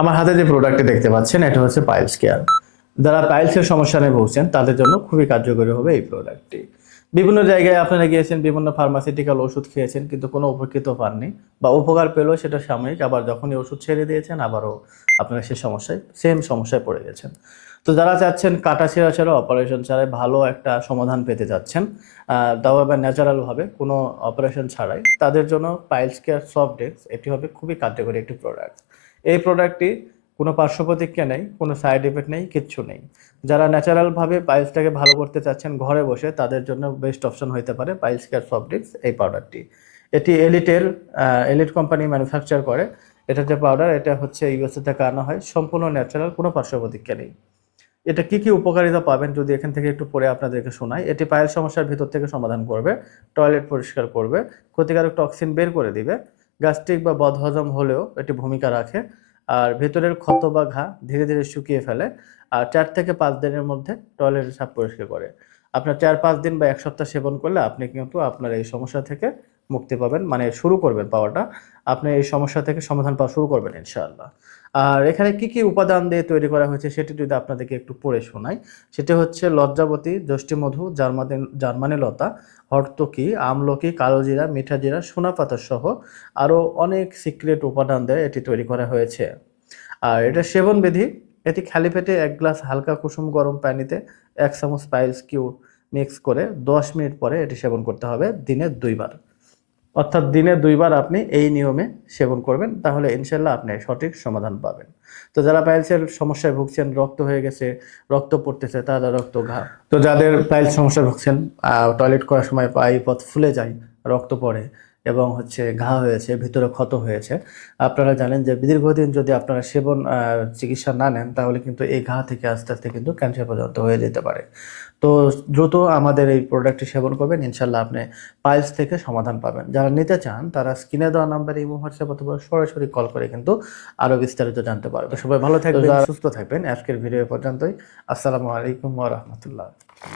আমার হাতে যে প্রোডাক্টটি দেখতে পাচ্ছেন এটা হচ্ছে পাইলস কেয়ার। যারা পাইলসের সমস্যা নিয়ে ভুগছেন তাদের জন্য খুবই কার্যকরী হবে এই প্রোডাক্টটি। বিভিন্ন জায়গায় আপনারা গিয়েছেন, বিভিন্ন ফার্মাসিউটিক্যাল ওষুধ খেয়েছেন, কিন্তু কোনো উপকৃত পাননি, বা উপকার পেলেও সেটা সাময়িক, আবার যখনই ওষুধ ছেড়ে দিয়েছেন আবারও আপনারা সেই সেম সমস্যায় পড়ে গেছেন। তো যারা চাচ্ছেন কাটা ছেঁড়া ছাড়া অপারেশন ছাড়াই ভালো একটা সমাধান পেতে যাচ্ছেন, তাও আবার ন্যাচারাল ভাবে, কোনো অপারেশন ছাড়াই, তাদের জন্য পাইলস কেয়ার সফট ডেস্ক এটি হবে খুবই কার্যকরী একটি প্রোডাক্ট। এই প্রোডাক্টটি কোনো পার্শ্ব প্রতিক্রিয়া নেই, কোনো সাইড এফেক্ট নেই, কিচ্ছু নেই। যারা ন্যাচারালভাবে পাইলসটাকে ভালো করতে চাচ্ছেন ঘরে বসে, তাদের জন্য বেস্ট অপশন হতে পারে পাইলস কেয়ার সফট ডেস্ক এই পাউডারটি। এটি এলিট কোম্পানি ম্যানুফ্যাকচার করে। এটা যে পাউডার, এটা হচ্ছে ইউএসএ থেকে আনা হয়, সম্পূর্ণ ন্যাচারাল, কোনো পার্শ্ব প্রতিক্রিয়া নেই। এটা কি কি উপকারিতা পাবেন যদি এখান থেকে একটু পরে আপনাদেরকে শোনাই। এটি পায়ের সমস্যার ভিতর থেকে সমাধান করবে, টয়লেট পরিষ্কার করবে, ক্ষতিকারক টক্সিন বের করে দিবে, গ্যাস্ট্রিক বা বদহজম হলেও এটি ভূমিকা রাখে, আর ভেতরের ক্ষত বা ঘা ধীরে ধীরে শুকিয়ে ফেলে, আর 4 থেকে 5 দিনের মধ্যে টয়লেটের সাফ পরিষ্কার করে। আপনার 4-5 দিন বা 1 সপ্তাহ সেবন করলে আপনি কিন্তু আপনার এই সমস্যা থেকে মুক্তি পাবেন, মানে শুরু করবেন পাওয়াটা, আপনি এই সমস্যা থেকে সমাধান পাওয়া শুরু করবেন ইনশাআল্লাহ। আর এখানে কি কি উপাদান দিয়ে তৈরি করা হয়েছে সেটি যদি আপনাদেরকে একটু পড়ে শোনাই। সেটি হচ্ছে লজ্জাবতী, যষ্টিমধু, জার্মানি লতা, হর্তকি, আমলকি, কালোজিরা, মিঠা জিরা, সোনাপাতা সহ আরও অনেক সিক্রেট উপাদান দিয়ে এটি তৈরি করা হয়েছে। আর এটা সেবন বিধি: এটি খালি পেটে 1 গ্লাস হালকা কুসুম গরম পানিতে 1 চামচ পাইলস কিউর মিক্স করে 10 মিনিট পরে এটি সেবন করতে হবে দিনে 2 বার। অর্থাৎ দিনে 2 বার আপনি এই নিয়মে সেবন করবেন, তাহলে ইনশাল্লাহ আপনি সঠিক সমাধান পাবেন। তো যারা পাইলসের সমস্যায় ভুগছেন, রক্ত হয়ে গেছে, রক্ত পড়তেছে, তারা রক্ত ঘা, তো যাদের পাইলস সমস্যায় ভুগছেন, টয়লেট করার সময় পায়ুপথ ফুলে যায়, রক্ত পড়ে এবং হচ্ছে ঘা হয়েছে, ভিতরে ক্ষত হয়েছে, আপনারা জানেন যে দীর্ঘদিন যদি আপনারা চিকিৎসা না নেন, তাহলে কিন্তু এই ঘা থেকে আস্তে আস্তে কিন্তু ক্যান্সার পর্যন্ত হয়ে যেতে পারে। তো দ্রুত আমাদের এই প্রোডাক্টটি সেবন করবেন, ইনশাল্লাহ আপনি পাইলস থেকে সমাধান পাবেন। যারা নিতে চান তারা স্ক্রিনে দেওয়া নাম্বারে ইমো, হোয়াটসঅ্যাপ অথবা সরাসরি কল করে কিন্তু আরো বিস্তারিত জানতে পারবে। সবাই ভালো থাকবেন, সুস্থ থাকবেন। আজকের ভিডিও পর্যন্তই। আসসালামু আলাইকুম ওয়া রাহমাতুল্লাহ।